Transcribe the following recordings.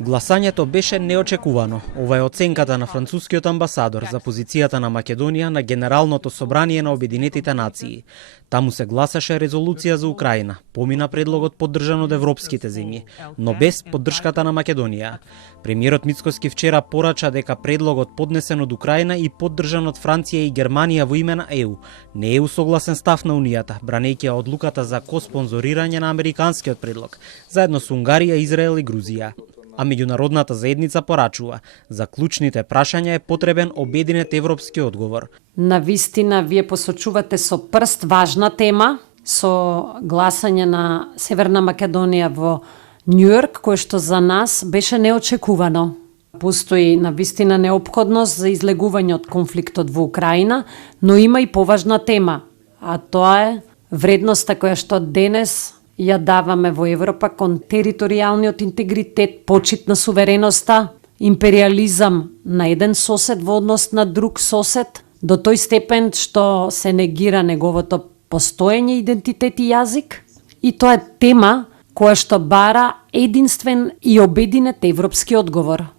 Гласањето беше неочекувано. Ова е оценката на францускиот амбасадор за позицијата на Македонија на Генералното собрание на Обединетите нации. Таму се гласаше резолуција за Украина. Помина предлогот поддржан од европските земји, но без поддршката на Македонија. Премиерот Мицкоски вчера порача дека предлогот поднесен од Украина и поддржан од Франција и Германија во име на ЕУ не е усогласен став на Унијата, бранејќи ја одлуката за коспонзорирање на американскиот предлог, заедно со Унгарија, Израел и Грузија. А меѓународната заедница порачува, за клучните прашања е потребен обединет европски одговор. Навистина, вие посочувате со прст важна тема, со гласање на Северна Македонија во Њујорк, кое што за нас беше неочекувано. Постои навистина неопходност за излегување од конфликтот во Украина, но има и поважна тема, а тоа е вредноста која што денес ја даваме во Европа кон територијалниот интегритет, почит на сувереноста, империализам на еден сосед во однос на друг сосед, до тој степен што се негира неговото постоење, идентитет и јазик. И тоа е тема која што бара единствен и обединет европски одговор.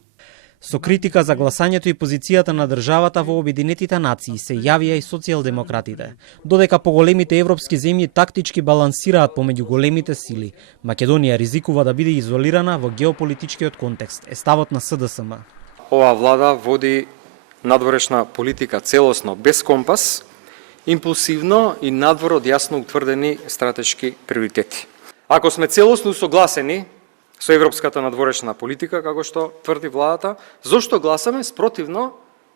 Со критика за гласањето и позицијата на државата во Обединетите нации се јавија и социјалдемократите. Додека поголемите европски земји тактички балансираат помеѓу големите сили, Македонија ризикува да биде изолирана во геополитичкиот контекст, е ставот на СДСМ. Ова влада води надворешна политика целосно, без компас, импулсивно и надвор од јасно утврдени стратешки приоритети. Ако сме целосно согласени со европската надворешна политика, како што тврди владата, зошто гласаме спротивно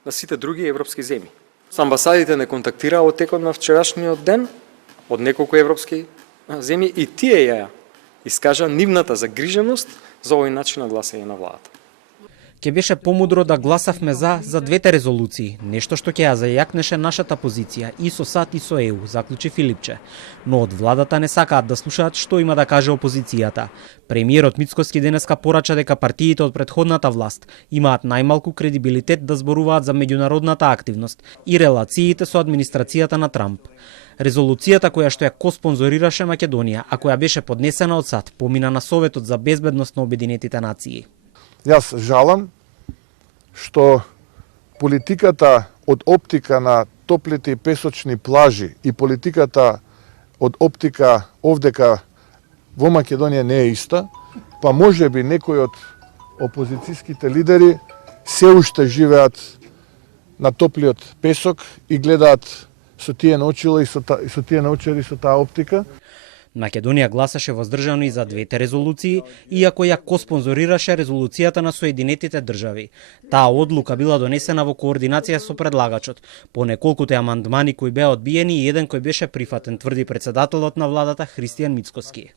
на сите други европски земји? Со амбасадите не контактираа во текот на вчерашниот ден од неколку европски земји и тие ја искажа нивната загриженост за овој начин на гласање на владата. Ке беше помудро да гласавме за двете резолуции, нешто што ќе ја зајакнеше нашата позиција и со САД и со ЕУ, заклучи Филипче. Но од владата не сакаат да слушаат што има да каже опозицијата. Премиерот Мицкоски денеска порача дека партиите од претходната власт имаат најмалку кредибилитет да зборуваат за меѓународната активност и релациите со администрацијата на Трамп. Резолуцијата која што ја коспонзорираше Македонија, а која беше поднесена од САД, помина на Советот за безбедност на Обединетите нации. Јас жалам што политиката од оптика на топлите и песочни плажи и политиката од оптика овдека во Македонија не е иста, па може би некои од опозицијските лидери се уште живеат на топлиот песок и гледаат со тие наочила и со тие наочари со таа оптика. Македонија гласаше воздржано и за двете резолуции, иако ја коспонзорираше резолуцијата на Соединетите држави. Таа одлука била донесена во координација со предлагачот, по неколкуте амандмани кои беа одбиени и еден кој беше прифатен, тврди претседателот на владата Христијан Мицкоски.